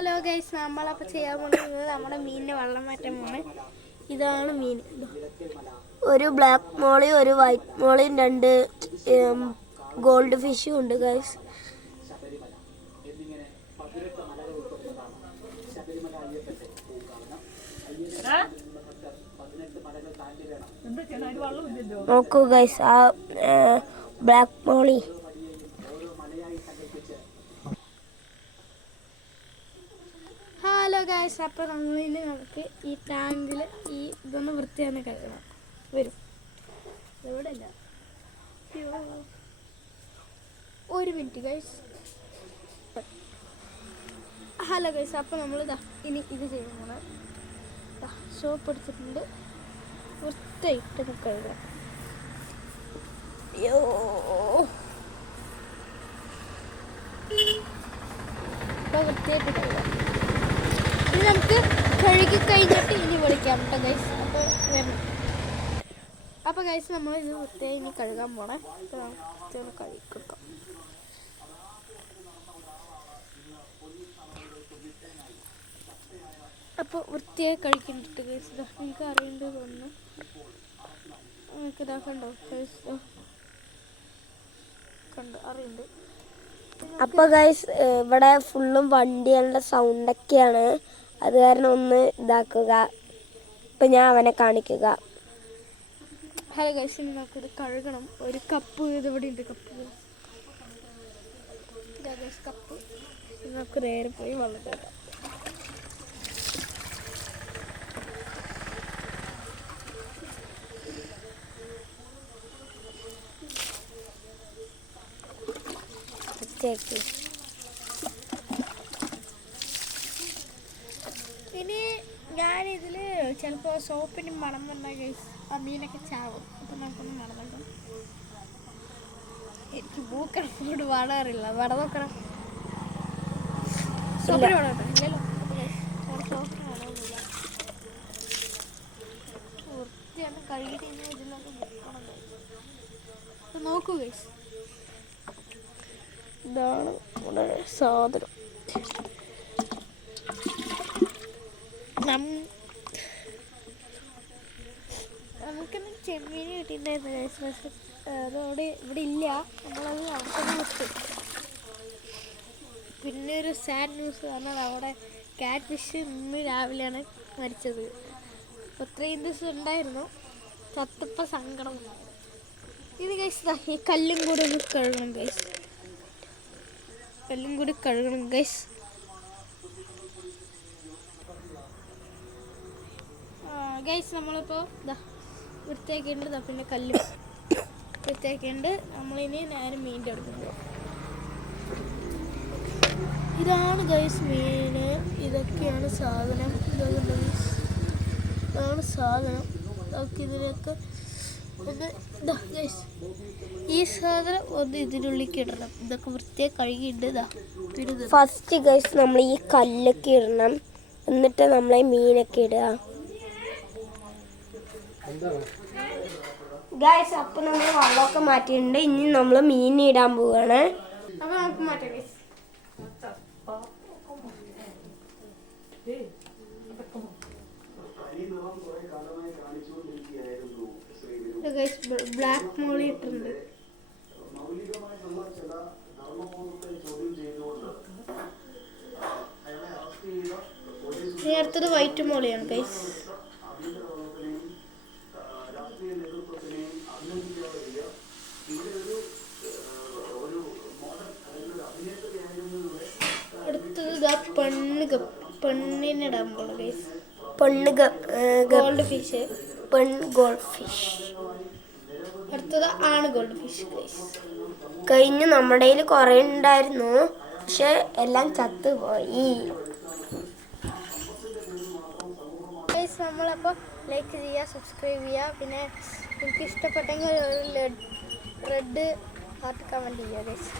Hello guys, നമ്മളപ്പോൾ ചെയ്യാൻ പോകുന്നത് നമ്മുടെ മീനിനെ വെള്ളം മാറ്റാൻ പോകുന്നത്. ഇതാണ് മീൻ. ഒരു ബ്ലാക്ക് മോളി, ഒരു വൈറ്റ് മോളിയും, രണ്ട് ഗോൾഡ് ഫിഷും ഉണ്ട് ഗൈസ്. നോക്കൂ ഗൈസ്, ആ ബ്ലാക്ക് മോളി. ഹലോ ഗൈസ്, അപ്പോൾ നമുക്ക് ഈ ടാങ്കിൽ ഈ ഇതൊന്ന് വൃത്തിയാന്ന് കഴുകണം. വരും എവിടെ ഇല്ല, ഒരു മിനിറ്റ് ഗൈസ്. ഹലോ ഗൈസ്, അപ്പോൾ നമ്മൾ ഇനി ഇത് ചെയ്യുന്നത് സോപ്പ് എടുത്തിട്ടുണ്ട്, വൃത്തിയായിട്ട് കഴുകാം. വൃത്തിയായിട്ട് കഴുകാം. ഇത് നമുക്ക് കഴുകി കഴിഞ്ഞിട്ട് ഇനി വിളിക്കാം കേട്ടോ ഗൈസ്. അപ്പോൾ വരണം. അപ്പോൾ ഗൈസ്, നമ്മൾ ഇത് വൃത്തിയായി ഇനി കഴുകാൻ പോണേ. അപ്പോൾ നമുക്ക് കഴുകി കൊടുക്കാം. അപ്പോൾ വൃത്തിയായി കഴിക്കുന്നുണ്ട് ഗൈസ്. നിങ്ങൾക്ക് അറിയേണ്ടത് തോന്നുന്നു. നിങ്ങൾക്ക് ഇതാക്കണ്ടോ ഗൈസ്? കണ്ടോ, അറിയുന്നുണ്ട്. അപ്പോൾ ഗൈസ്, ഇവിടെ ഫുള്ളും വണ്ടികളുടെ സൗണ്ടൊക്കെയാണ്. അത് കാരണം ഒന്ന് ഇതാക്കുക. ഇപ്പം ഞാൻ അവനെ കാണിക്കുക. ഹലോ ഗൈസ്, ഇനി നമുക്കിത് കഴുകണം. ഒരു കപ്പ് ഇതിവിടെ ഉണ്ട്. കപ്പ് ഇതാ ഗൈസ്, കപ്പ്. നമുക്ക് നേരെ പോയി വെള്ളം തരാം. ഇനി ഞാനിതിൽ ചിലപ്പോൾ സോപ്പിന് മണം വന്നാൽ ഗൈസ് ആ മീനൊക്കെ ചാവും. അപ്പം നമുക്കൊന്ന് മണം നോക്കാം. എനിക്ക് മൂക്കടപ്പോട് മണറില്ല. മണം നോക്കണം. സോപ്പിന് മണം കേട്ടോ ഇല്ലല്ലോ. സോപ്പിന് മണമൊന്നുമില്ല. വൃത്തിയാണ് കഴുകിയിട്ട് ഇനി ഇതിനൊക്കെ മുക്കണം ഗൈസ്. നോക്കൂ ഗൈസ്, ഇതാണ് നമ്മുടെ സാധനം. നമുക്കിന്ന് ചെമ്മീൻ കിട്ടിയിട്ടുണ്ടായിരുന്നു ഗൈസ്. പക്ഷെ അതോടെ ഇവിടെ ഇല്ല. നമ്മളത് അവിടെ വിട്ടു. പിന്നെ ഒരു സാഡ് ന്യൂസ് പറഞ്ഞാൽ അവിടെ ക്യാറ്റ് ഫിഷ് ഇന്ന് രാവിലെയാണ് മരിച്ചത്. അപ്പോൾ 3 ദിവസം ഉണ്ടായിരുന്നു. ചത്തപ്പോൾ സങ്കടം. ഇത് ഗൈസ്, ഈ കല്ലും കൂടെ ഒന്ന് കഴുകണം ഗൈസ്. കല്ലും കൂടി കഴുകണം ഗൈസ്. ഗൈസ്, നമ്മളിപ്പോൾ വൃത്തിയാക്കിയിട്ടുണ്ട്. പിന്നെ കല്ലും വൃത്തിയാക്കിയിട്ടുണ്ട്. നമ്മളിനി നേരെ മീനിൻ്റെ എടുക്കുന്നത്. ഇതാണ് ഗൈസ് മീൻ. ഇതൊക്കെയാണ് സാധനം. ഇതാണ് സാധനം. നമുക്ക് ഇതിനൊക്കെ ഒന്ന് ഗൈസ്, ഈ സാധനം ഒന്ന് ഇതിനുള്ളിലേക്ക് ഇടണം. ഇതൊക്കെ വൃത്തിയായി കഴുകിയിട്ടുണ്ട്. ഫസ്റ്റ് ഗൈസ്, നമ്മൾ ഈ കല്ലൊക്കെ ഇടണം. എന്നിട്ട് നമ്മളെ മീനൊക്കെ ഇടുക ഗൈസ്. അപ്പം നമ്മൾ വെള്ളമൊക്കെ മാറ്റിയിട്ടുണ്ട്. ഇനി നമ്മൾ മീൻ ഇടാൻ പോവുകയാണ്. അപ്പോൾ നമുക്ക് മാറ്റാം ഗൈസ്. ബ്ലാക്ക് മോളി ഇട്ടിട്ടുണ്ട്. അടുത്തത് വൈറ്റ് മോളിയാണ് ഗൈസ്. അടുത്തത് പെണ്ണിനിടാൻ പോണ guys. Gold fish. Gold fish. അടുത്തത് ആണ് ഗോൾഡ് ഫിഷ് ഗൈസ്. കഴിഞ്ഞു. നമ്മുടെ കയ്യിൽ കുറേ ഉണ്ടായിരുന്നു, പക്ഷെ എല്ലാം ചത്തുപോയി. നമ്മളപ്പോൾ ലൈക്ക് ചെയ്യുക, സബ്സ്ക്രൈബ് ചെയ്യുക. പിന്നെ നിങ്ങൾക്ക് ഇഷ്ടപ്പെട്ടെങ്കിൽ ഒരു റെഡ് ഹാർട്ട് കമൻറ്റ് ചെയ്യുക ഗൈസ്.